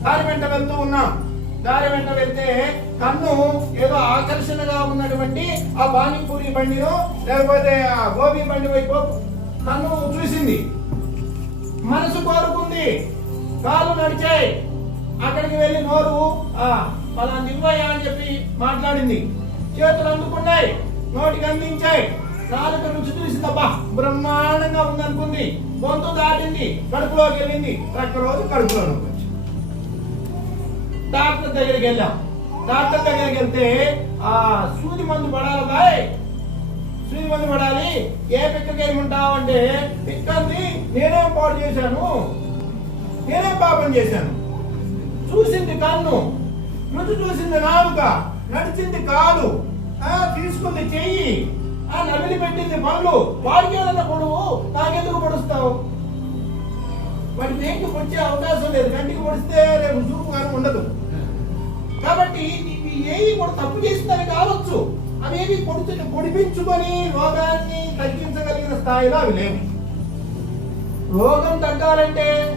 దారి వెంట వెళ్తూ ఉన్నాం. దారి వెంట వెళ్తే కన్ను ఏదో ఆకర్షణగా ఉన్నటువంటి ఆ పానీపూరి బండిలో లేకపోతే ఆ గోబీ బండి వైపు కన్ను చూసింది. మనసు కోరుకుంది. కాలు నడిచాయి. అక్కడికి వెళ్ళి నోరు ఆ పలానా ఇవ్వయా అని చెప్పి మాట్లాడింది. చేతులు అందుకున్నాయి. నోటికి అందించాయి. నాలుగు రుచి చూసిందబ్బా బ్రహ్మాండంగా ఉందనుకుంది. గొంతు దాటింది. కడుపులోకి వెళ్ళింది. ప్రక్క రోజు కడుపులో నొప్పి. డాక్టర్ దగ్గరికి వెళ్ళాం. డాక్టర్ దగ్గరికి వెళ్తే ఆ సూది మందు పడాలి బాయ్. సూది మందు పడాలి. ఏ పిక్కకి ఏమంటావు అంటే పిక్కల్ని నేనేం పాడు చేశాను. నేనేం పాపం చేశాను. చూసింది కన్ను. రుచి చూసింది నాలుక. నడిచింది కాలు. తీసుకుంది చెయ్యి. ఆ నవిలి పెట్టింది పనులు వాడికి ఏదన్నా పొడువు నాకెందుకు పొడుస్తావు? వాడి దేనికి వచ్చే అవకాశం లేదు. కంటికి పొడిస్తే రేపు చూపు కానీ ఉండదు. కాబట్టి ఏవి కూడా తప్పు చేసిందని కావచ్చు. అవేవి పొడుచు పొడిపించుకొని రోగాన్ని తగ్గించగలిగిన స్థాయిలో అవి లేవు. రోగం తగ్గాలంటే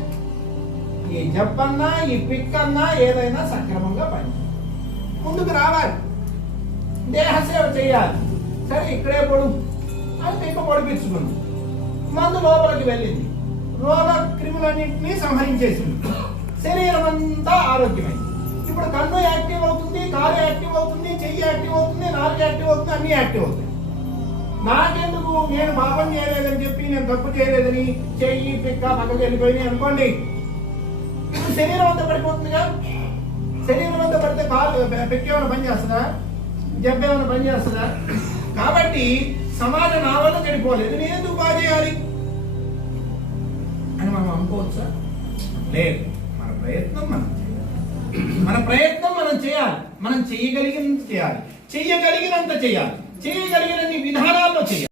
ఈ జబ్బన్నా ఈ పిక్కన్నా ఏదైనా సక్రమంగా పని ముందుకు రావాలి. దేహసేవ చేయాలి. సరే ఇక్కడే పొడు. అని పిక్క పొడిపించుకుంది. మందు లోపలికి వెళ్ళింది. రోగ క్రిములన్నింటినీ సంహరించేసింది. శరీరం అంతా ఆరోగ్యమైంది. ఇప్పుడు కన్ను కాలు యాక్టివ్ అవుతుంది చెయ్యి యాక్టివ్ అవుతుంది నాలుగు యాక్టివ్ అవుతుంది అన్ని యాక్టివ్ అవుతాయి. నాకెందుకు? నేను పాపం చేయలేదని చెప్పి నేను తప్పు చేయలేదని చెయ్యి పిక్క పక్కకి వెళ్ళిపోయినాయి అనుకోండి. శరీరం అంతా పడిపోతుందిగా? శరీరం అంతా పడితే కాలు పిక్క ఏమైనా పని చేస్తుందా? జబ్బు ఏమైనా పని చేస్తుందా? కాబట్టి సమాజం నా వల్ల చెడిపోలేదు నేను ఎందుకు బాగా చేయాలి? అని మనం అనుకోవచ్చా? లేదు. మన ప్రయత్నం మనం మన ప్రయత్నం చేయాలి. మనం చేయగలిగినంత చేయాలి. చేయగలిగినంత చేయాలి. చేయగలిగినన్ని విధానాల్లో చేయాలి.